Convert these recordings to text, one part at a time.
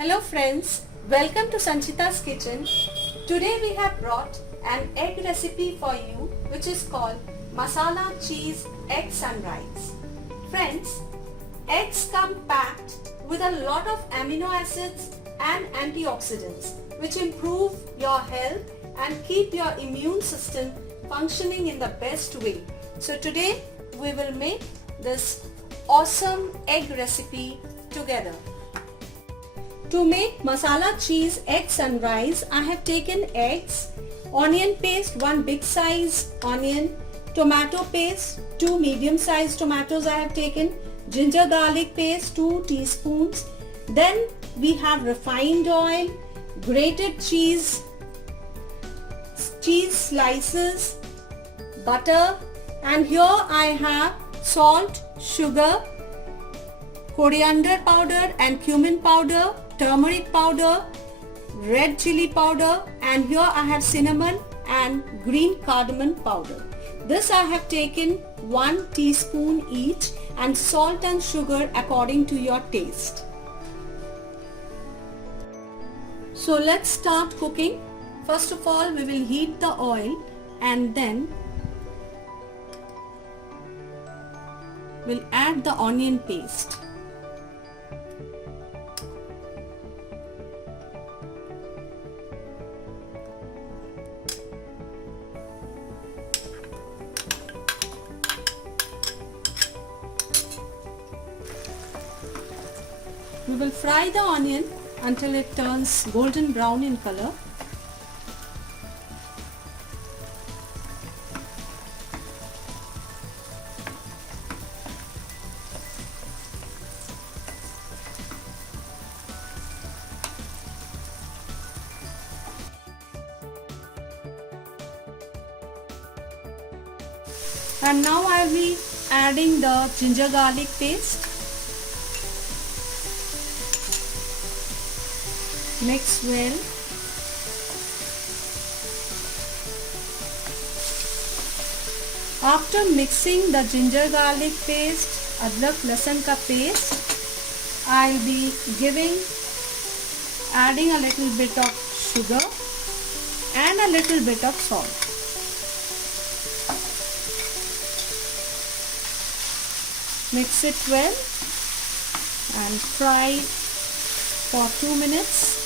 Hello friends, welcome to Sanchita's kitchen. Today we have brought an egg recipe for you which is called Masala Cheese Egg Sunrise. Friends, eggs come packed with a lot of amino acids and antioxidants which improve your health and keep your immune system functioning in the best way. So today we will make this awesome egg recipe together. To make masala cheese egg sunrise, I have taken eggs, onion paste, 1 big size onion, tomato paste, 2 medium sized tomatoes I have taken, ginger garlic paste, 2 teaspoons. Then we have refined oil, grated cheese slices, butter, and here I have salt, sugar, coriander powder and cumin powder, turmeric powder, red chili powder, and here I have cinnamon and green cardamom powder. This I have taken 1 teaspoon each, and salt and sugar according to your taste. So let's start cooking. First of all, we will heat the oil and then we'll add the onion paste. We will fry the onion until it turns golden brown in color. And now I will be adding the ginger garlic paste. Mix well. After mixing the ginger garlic paste, adrak lasan ka paste, I'll be adding a little bit of sugar and a little bit of salt. Mix it well and fry for 2 minutes.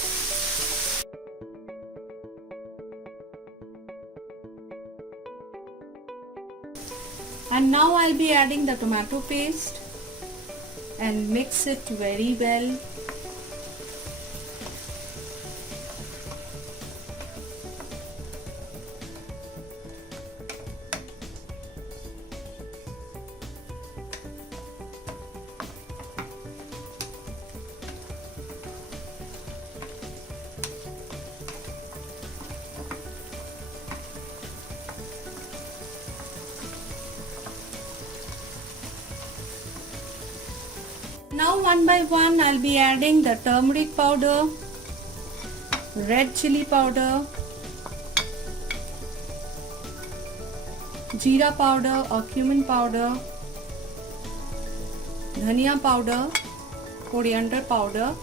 And now I'll be adding the tomato paste and mix it very well. Now one by one I'll be adding the turmeric powder, red chili powder, jeera powder or cumin powder, dhania powder, coriander powder,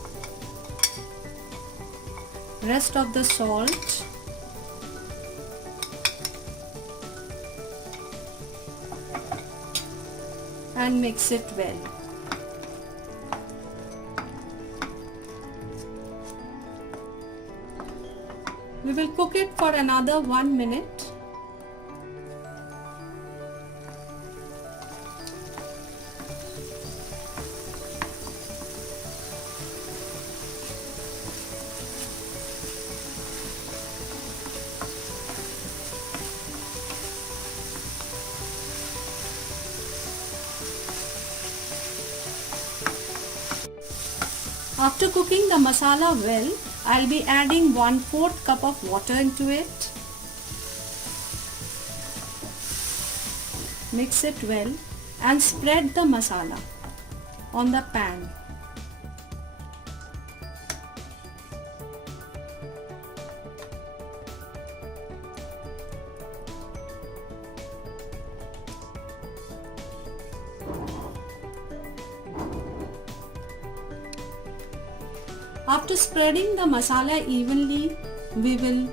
rest of the salt, and mix it well. We will cook it for another 1 minute. After cooking the masala well, I'll be adding 1/4 cup of water into it. Mix it well and spread the masala on the pan. After spreading the masala evenly, we will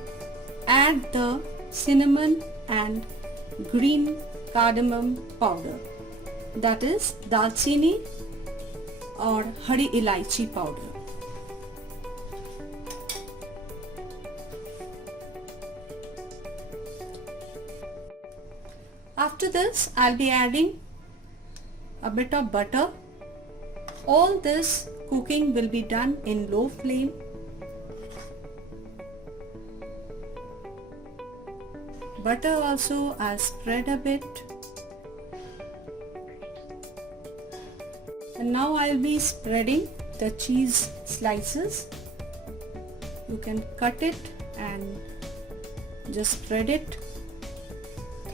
add the cinnamon and green cardamom powder, that is dalchini or hari elaichi powder. After this, I'll be adding a bit of butter. All this cooking will be done in low flame. Butter also I'll spread a bit. And now I'll be spreading the cheese slices. You can cut it and just spread it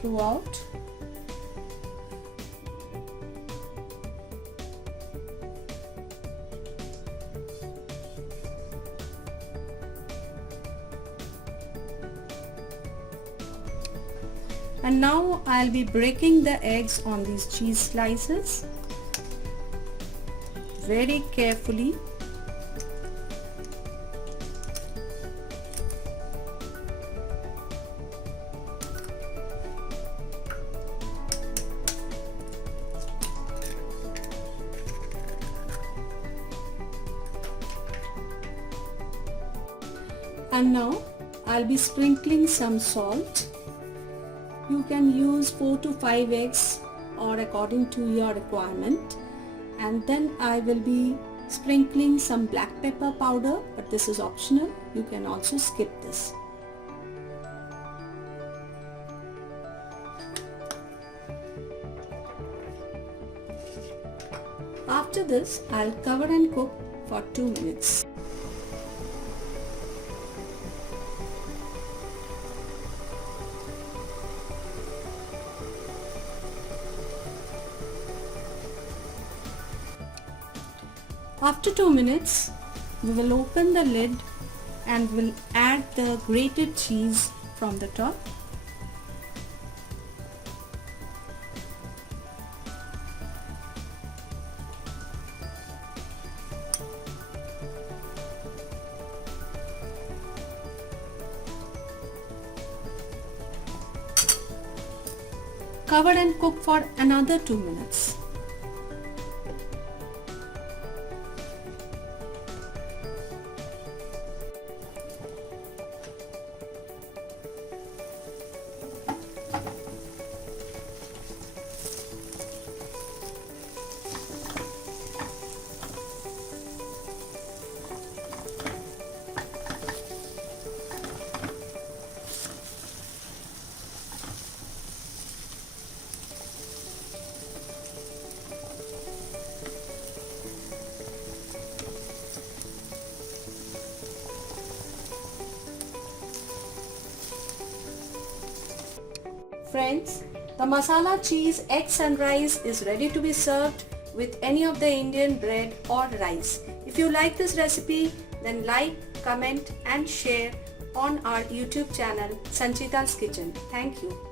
throughout. And now I'll be breaking the eggs on these cheese slices very carefully. And now I'll be sprinkling some salt. You can use 4 to 5 eggs or according to your requirement. And then I will be sprinkling some black pepper powder, but this is optional. You can also skip this. After this, I'll cover and cook for 2 minutes. After 2 minutes, we will open the lid and will add the grated cheese from the top. Cover and cook for another 2 minutes. Friends, the masala cheese egg sunrise is ready to be served with any of the Indian bread or rice. If you like this recipe, then like, comment and share on our YouTube channel Sanchita's Kitchen. Thank you.